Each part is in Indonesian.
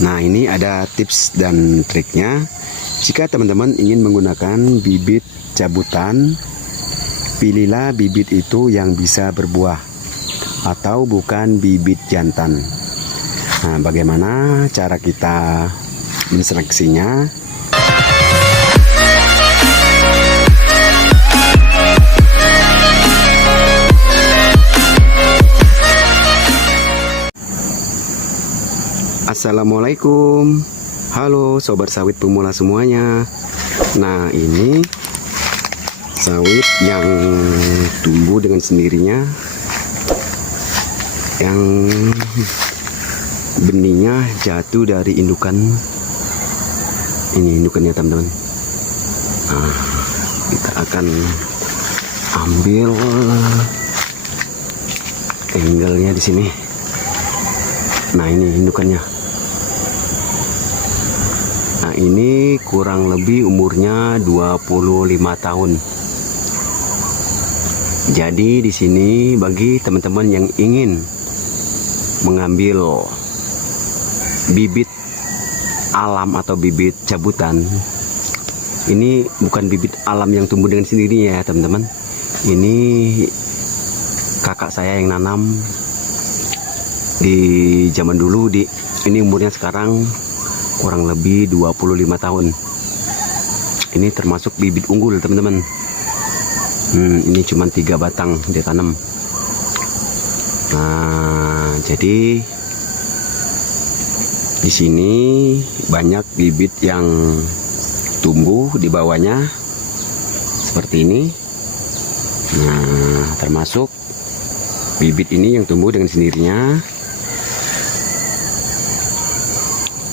Nah, ini ada tips dan triknya. Jika teman-teman ingin menggunakan bibit cabutan, pilihlah bibit itu yang bisa berbuah atau bukan bibit jantan. Nah, bagaimana cara kita menseleksinya? Assalamualaikum. Halo sobat sawit pemula semuanya. Nah, ini sawit yang tumbuh dengan sendirinya, yang benihnya jatuh dari indukan. Ini indukannya teman-teman. Nah, kita akan ambil angle-nya di sini. Nah, ini indukannya. Nah, ini kurang lebih umurnya 25 tahun. Jadi di sini bagi teman-teman yang ingin mengambil bibit alam atau bibit cabutan, ini bukan bibit alam yang tumbuh dengan sendirinya ya teman-teman. Ini kakak saya yang nanam di zaman dulu. Ini umurnya sekarang kurang lebih 25 tahun. Ini termasuk bibit unggul teman-teman. Ini cuma 3 batang dia tanam. Nah, jadi di sini banyak bibit yang tumbuh di bawahnya seperti ini. Nah, termasuk bibit ini yang tumbuh dengan sendirinya.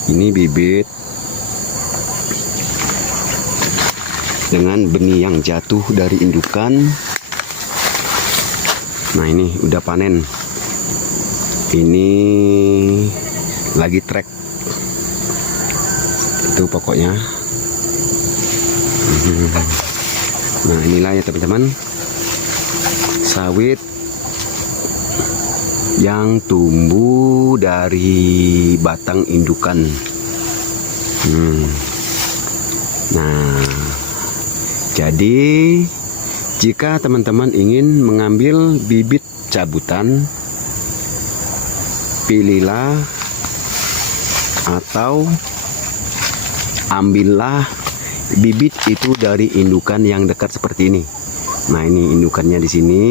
Ini bibit dengan benih yang jatuh dari indukan. Nah, ini udah panen. Ini lagi trek. Itu pokoknya. Nah, inilah ya teman-teman, sawit yang tumbuh dari batang indukan. Nah, jadi jika teman-teman ingin mengambil bibit cabutan, pilihlah atau ambillah bibit itu dari indukan yang dekat seperti ini. Nah, ini indukannya di sini.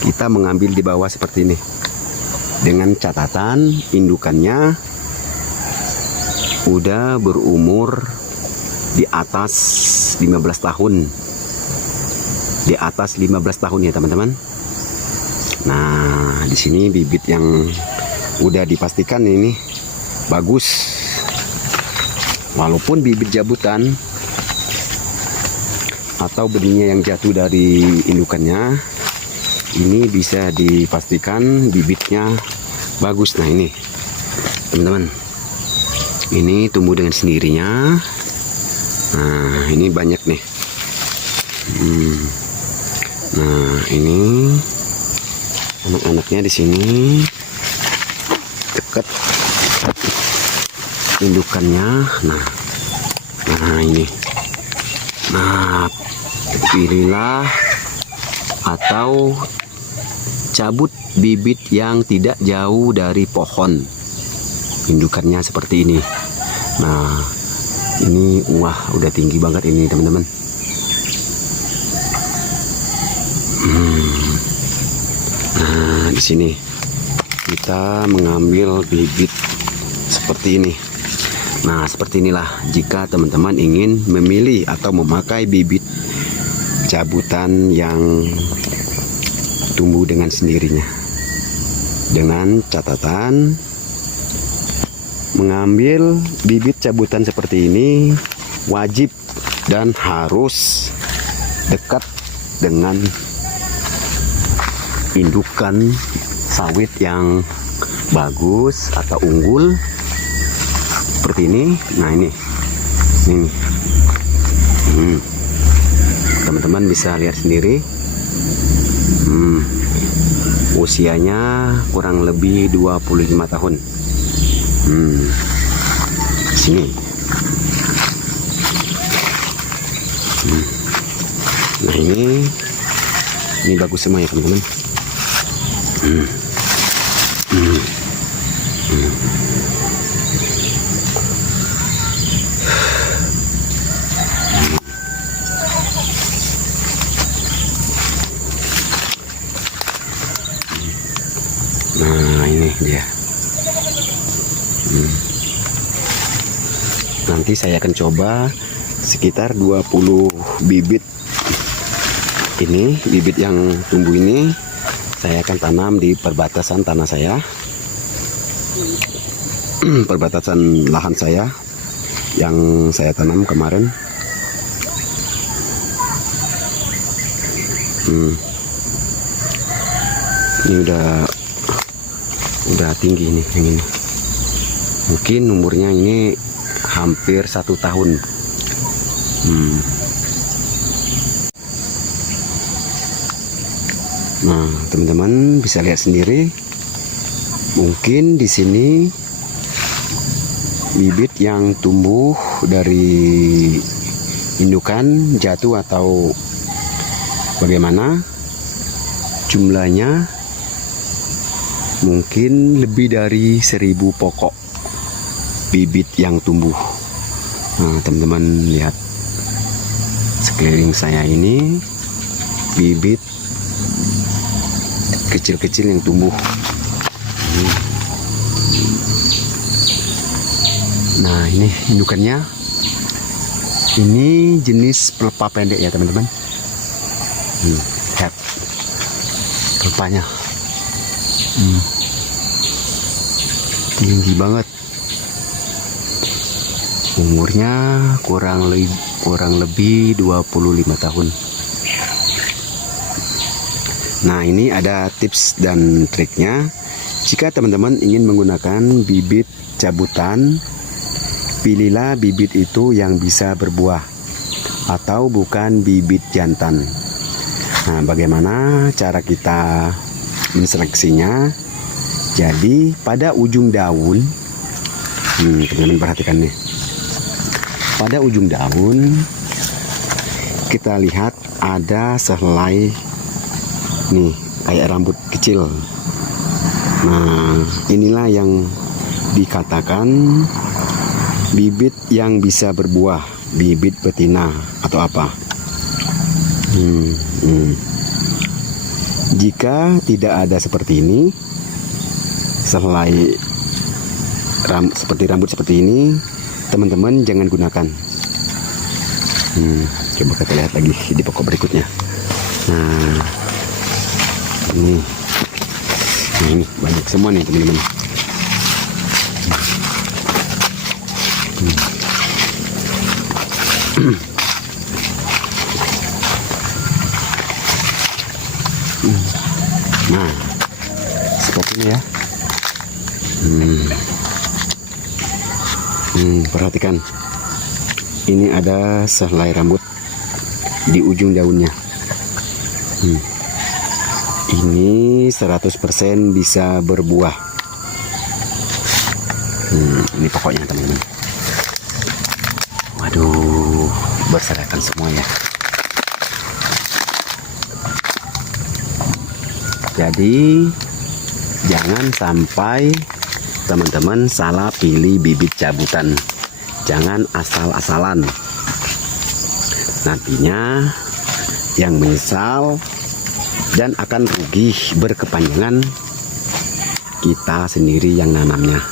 Kita mengambil di bawah seperti ini, dengan catatan indukannya udah berumur di atas 15 tahun. Di atas 15 tahun ya teman-teman. Nah, di sini bibit yang udah dipastikan ini bagus. Walaupun bibit jabutan atau benihnya yang jatuh dari indukannya, ini bisa dipastikan bibitnya bagus. Nah, ini teman-teman, ini tumbuh dengan sendirinya. Nah, ini banyak nih. Nah, ini anak-anaknya di sini dekat indukannya. Nah ini. Nah, pilihlah atau cabut bibit yang tidak jauh dari pohon. Indukannya seperti ini. Nah, ini wah udah tinggi banget ini teman-teman. Nah, di sini kita mengambil bibit seperti ini. Nah, seperti inilah jika teman-teman ingin memilih atau memakai bibit cabutan yang tumbuh dengan sendirinya. Dengan catatan, mengambil bibit cabutan seperti ini wajib dan harus dekat dengan indukan sawit yang bagus atau unggul seperti ini. Nah, ini teman-teman bisa lihat sendiri. Usianya kurang lebih 25 tahun. Sini. Nah ini bagus semua ya teman-teman. Nah ini dia. Nanti saya akan coba sekitar 20 bibit. Ini bibit yang tumbuh ini saya akan tanam di perbatasan tanah saya, perbatasan lahan saya yang saya tanam kemarin. Ini udah tinggi nih yang ini. Mungkin umurnya ini hampir 1 tahun. Nah, teman-teman bisa lihat sendiri. Mungkin di sini bibit yang tumbuh dari indukan jatuh atau bagaimana jumlahnya, mungkin lebih dari 1000 pokok bibit yang tumbuh. Nah, teman-teman lihat sekeliling saya ini bibit kecil-kecil yang tumbuh. Nah, ini indukannya. Ini jenis pelepah pendek ya teman-teman. Lihat pelepahnya. Tinggi banget. Umurnya kurang lebih 25 tahun. Nah, ini ada tips dan triknya. Jika teman-teman ingin menggunakan bibit cabutan, pilihlah bibit itu yang bisa berbuah atau bukan bibit jantan. Nah, bagaimana cara kita menseleksinya? Jadi pada ujung daun, teman-teman perhatikan nih. Pada ujung daun kita lihat ada sehelai nih kayak rambut kecil. Nah, inilah yang dikatakan bibit yang bisa berbuah, bibit betina atau apa. Jika tidak ada seperti ini, sehelai seperti rambut seperti ini, teman-teman jangan gunakan. Coba kita lihat lagi di pokok berikutnya. Nah, ini banyak semua nih teman-teman. Nah, seperti ini ya. Perhatikan, ini ada sehelai rambut di ujung daunnya. Ini 100% bisa berbuah. Ini pokoknya teman-teman. Waduh, berserakan semua ya. Jadi jangan sampai teman-teman salah pilih bibit cabutan. Jangan asal-asalan. Nantinya yang menyesal dan akan rugi berkepanjangan kita sendiri yang nanamnya.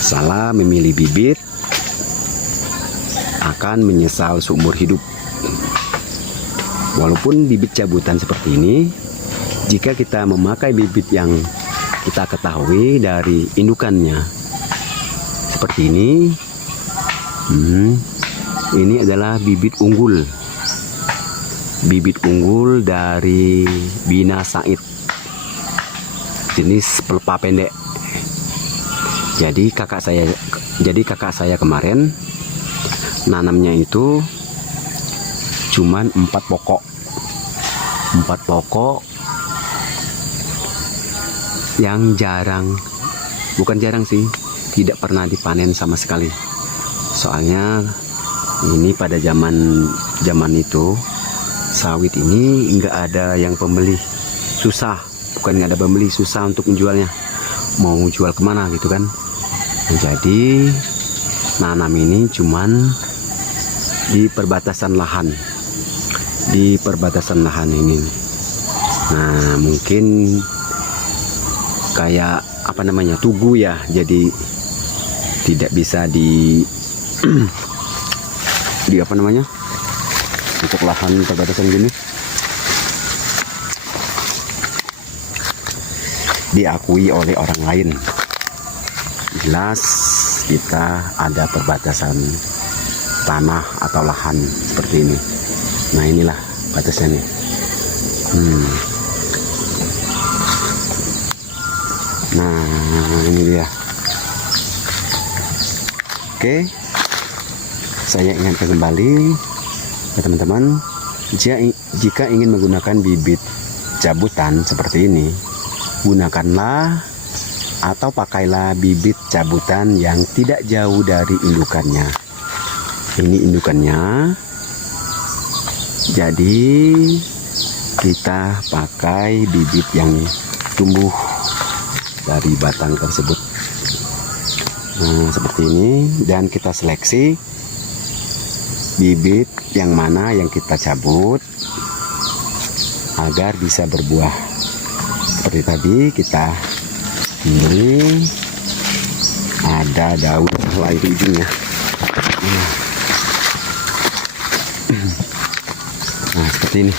Salah memilih bibit akan menyesal seumur hidup. Walaupun bibit cabutan seperti ini, jika kita memakai bibit yang kita ketahui dari indukannya seperti ini adalah bibit unggul. Bibit unggul dari Bina Said, jenis pelepah pendek. Jadi kakak saya kemarin nanamnya itu cuman 4 pokok. 4 pokok yang bukan jarang sih, tidak pernah dipanen sama sekali. Soalnya ini pada zaman itu sawit ini nggak ada yang pembeli, susah, bukan nggak ada pembeli, susah untuk menjualnya, mau jual kemana gitu kan. Nah, jadi nanam ini cuman di perbatasan lahan, ini. Nah, mungkin kayak apa namanya, tugu ya, jadi tidak bisa di di apa namanya, untuk lahan perbatasan gini diakui oleh orang lain. Jelas kita ada perbatasan tanah atau lahan seperti ini. Nah, inilah batasannya. Nah, ini dia. Oke, saya ingatkan kembali ya teman-teman, jika ingin menggunakan bibit cabutan seperti ini, gunakanlah atau pakailah bibit cabutan yang tidak jauh dari indukannya. Ini indukannya, jadi kita pakai bibit yang tumbuh dari batang tersebut. Nah, seperti ini, dan kita seleksi bibit yang mana yang kita cabut agar bisa berbuah. Seperti tadi kita pilih ada daun lain ujungnya. Nah, seperti ini.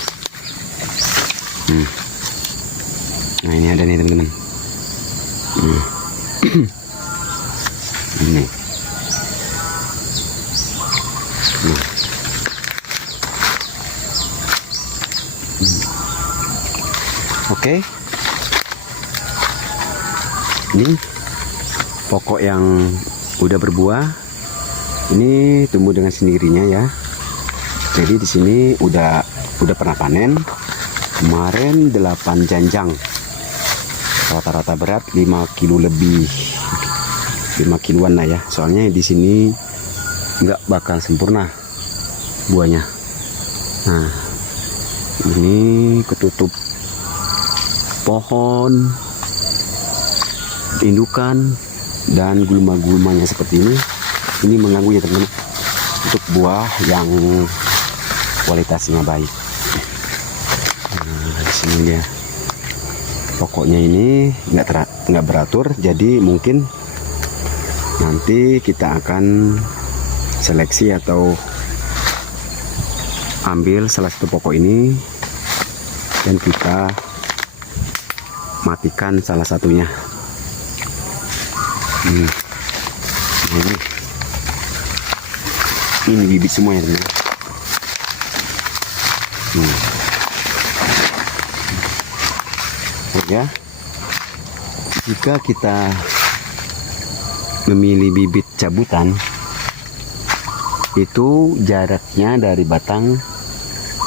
Nah, ini ada nih teman-teman. Ini. Oke. Ini pokok yang udah berbuah. Ini tumbuh dengan sendirinya ya. Jadi di sini udah pernah panen. Kemarin 8 janjang. Rata-rata berat 5 kilo lebih. 5 kiloan lah ya. Soalnya di sini nggak bakal sempurna buahnya. Nah, ini ketutup pohon, indukan, dan gulma-gulmanya seperti ini. Ini mengganggu ya teman-teman untuk buah yang kualitasnya baik. Nah, di sini dia. Pokoknya ini nggak beratur, jadi mungkin nanti kita akan seleksi atau ambil salah satu pokok ini dan kita matikan salah satunya. Ini bibit semua ya teman. Ya, jika kita memilih bibit cabutan, itu jaraknya dari batang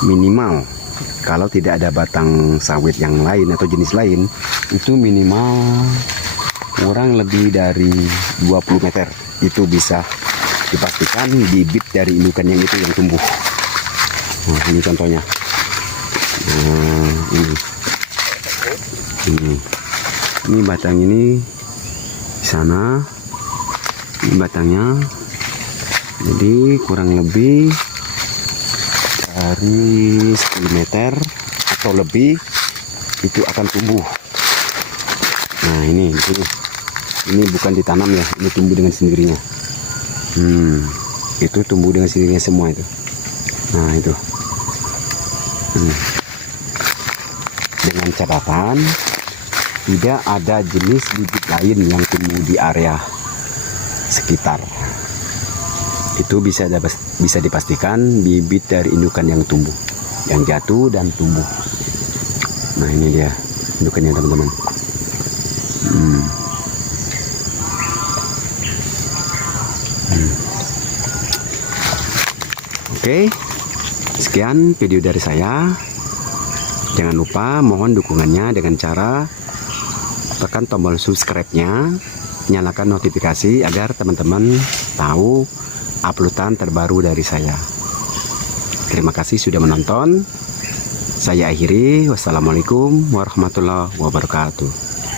minimal, kalau tidak ada batang sawit yang lain atau jenis lain, itu minimal kurang lebih dari 20 meter. Itu bisa dipastikan bibit dari indukan yang itu yang tumbuh. Nah, ini contohnya. Nah, ini batang ini di sana, ini batangnya. Jadi kurang lebih dari 10 meter atau lebih itu akan tumbuh. Nah, ini bukan ditanam ya, ini tumbuh dengan sendirinya. Itu tumbuh dengan sendirinya semua itu. Nah, itu. Dengan catatan tidak ada jenis bibit lain yang tumbuh di area sekitar. Itu bisa dipastikan bibit dari indukan yang tumbuh, yang jatuh dan tumbuh. Nah, ini dia indukannya teman-teman. Oke, sekian video dari saya. Jangan lupa mohon dukungannya dengan cara tekan tombol subscribe-nya nyalakan notifikasi agar teman-teman tahu uploadan terbaru dari saya. Terima kasih sudah menonton. Saya akhiri. Wassalamualaikum warahmatullahi wabarakatuh.